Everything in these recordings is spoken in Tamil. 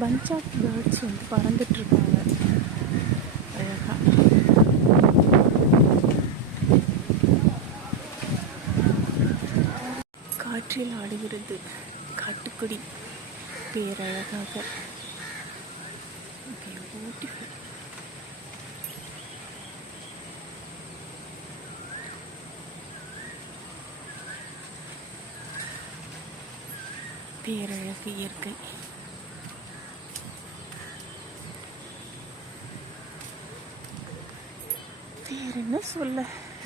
பஞ்ச் ஆஃப் பேர்ட்ஸ் வந்து பறந்துட்டுருக்காங்க அழகாக. காற்றில் ஆடுகிறது காட்டுக்கொடி பேரழகாக. பியூட்டிஃபுல். பேரழகு இயற்கை. வேற என்ன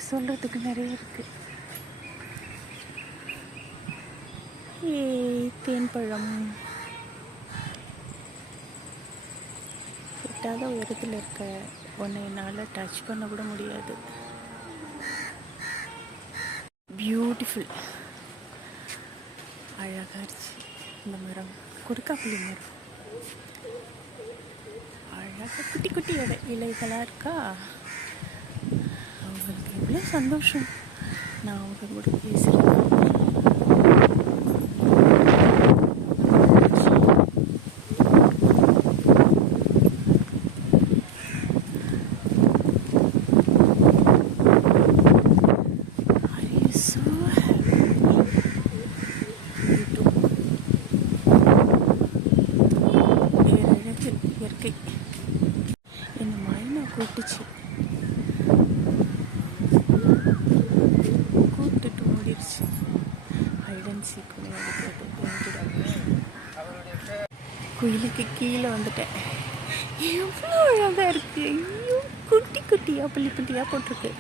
சொல்றதுக்கு நிறைய இருக்கு. தேன்பழம் எட்டாத உயரத்தில் இருக்க ஒன்றை என்னால் டச் பண்ண கூட முடியாது. பியூட்டிஃபுல். அழகாக இருந்துச்சு இந்த மரம். கொடுக்காப்புளி மரம் அழகாக குட்டி குட்டி இலைகளாக இருக்கா. அவங்களுக்கு எவ்வளோ சந்தோஷம் நான் அவங்க கூட பேசுகிறேன். இயற்கை இந்த மைனா கூட்டுச்சு, கூப்பிட்டுட்டு ஓடிடுச்சு. ஹைடன் சீக் விளையாடுறது. குயிலுக்கு கீழே வந்துட்டேன். எவ்வளோ அழகாக இருக்கு. ஐயோ, குட்டி குட்டியாக புள்ளி புள்ளியாக போட்டிருக்கு.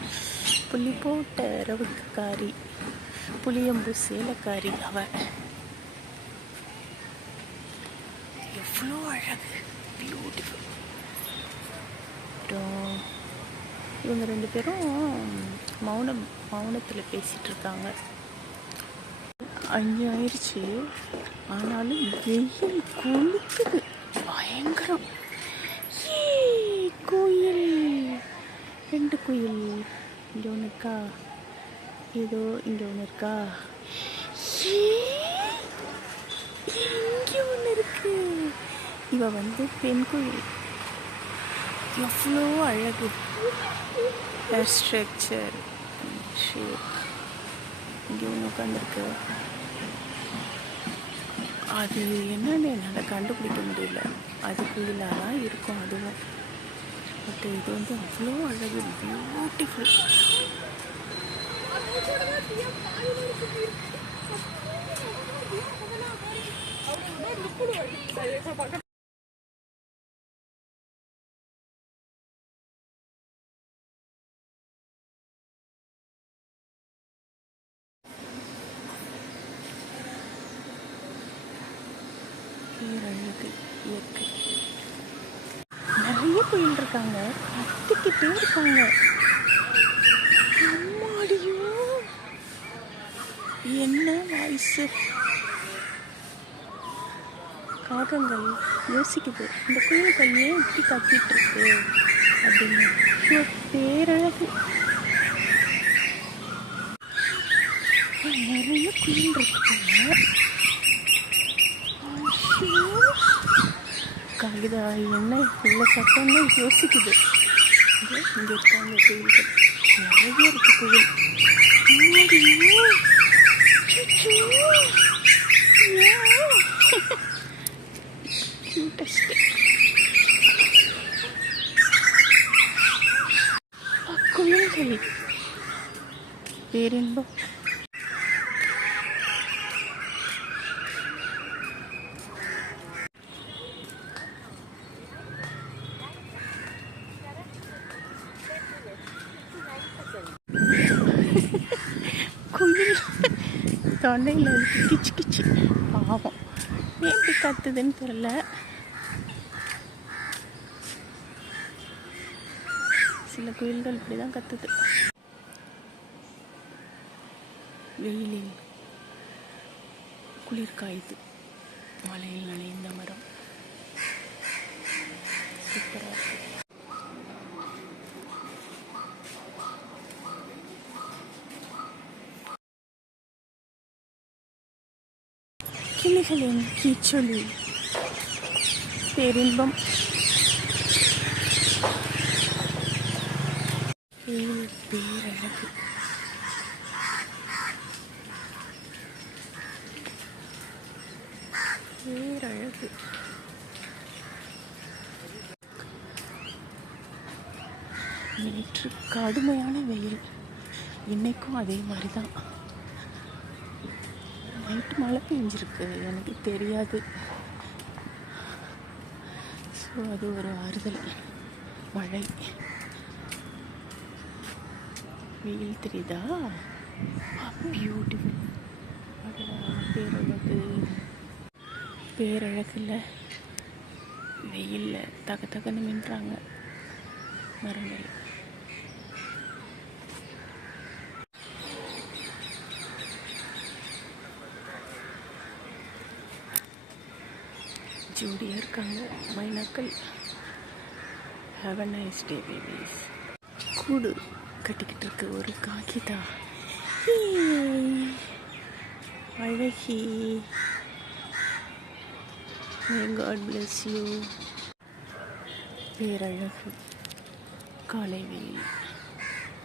புள்ளி போட்ட ரவுக்காரி, புளியம்பு சேலக்காரி. அவ எவ்வளோ அழகு. பியூட்டிஃபுல். அப்புறம் இவங்க ரெண்டு பேரும் மௌனத்தில் பேசிகிட்டு இருக்காங்க. 5 ஆயிடுச்சு, ஆனாலும் வெயில் கொளுத்துது பயங்கரம். குயில், 2 குயில். இங்கே ஒன்று இருக்கா, ஏதோ இங்கே ஒன்று இருக்கா, இங்கே ஒன்று இருக்கு. இவ வந்து பெண் குயில். எவ்வளோ அழகு. Hair structure, shape. இங்கே ஒன்று உட்காந்துருக்கு. அது என்னன்னு என்னால் கண்டுபிடிக்க முடியல. அது குயிலாக தான் இருக்கும் அதுவும். பட் இது வந்து அவ்வளோ அழகு. பியூட்டிஃபுல். பேரழகு இயற்கை. நிறைய குயில் இருக்காங்க, கத்திக்கிட்டே இருக்காங்க. அம்மாடியோ, என்ன வாய்ஸு. காகங்கள் யோசிக்குது, இந்த குயில்கள் ஏன் இப்படி கத்திட்டு இருக்கு அப்படின்னு. பேரழகு. நிறைய குயில் இருக்காங்க. காகிதா என்ன இவ்வளோ சத்தம்னா யோசிக்குது. இங்கே இருக்காங்க குயில்கள், நிறைய இருக்கு குயில். குயில்கள் பேரின்பம். குயில் தொண்டையில் கிச்சு கிச்சு. பாவம், ஏன் இப்படி கத்துதுன்னு தெரியல. சில குயில்கள் இப்படி தான் கத்துது. வெயிலில் குளிர் காயுது. மலையில் நனைந்த மரம். சூப்பராக இருக்கு. கிளிகளின் கீச்சொலி. பேரின்பம். வெயில் பேரழகு. பேரழகு. நேற்று கடுமையான வெயில், இன்னைக்கும் அதே மாதிரி தான். நைட்டு மழை பெஞ்சிருக்கு, எனக்கு தெரியாது. ஸோ அது ஒரு ஆறுதல். மழை, வெயில் தெரியுதா? பியூட்டிஃபுல். பேரழகு. பேரழகுல வெயிலில் தக தகன்னு மின்றாங்க மரங்கள். ஜோடியாக இருக்காங்க மைனாக்கள். Have a nice day babies. கூடு கட்டிக்கிட்டு இருக்கு ஒரு காக்கிதா. அழகி. May God bless you. பேரழகு. காலை வெயில்.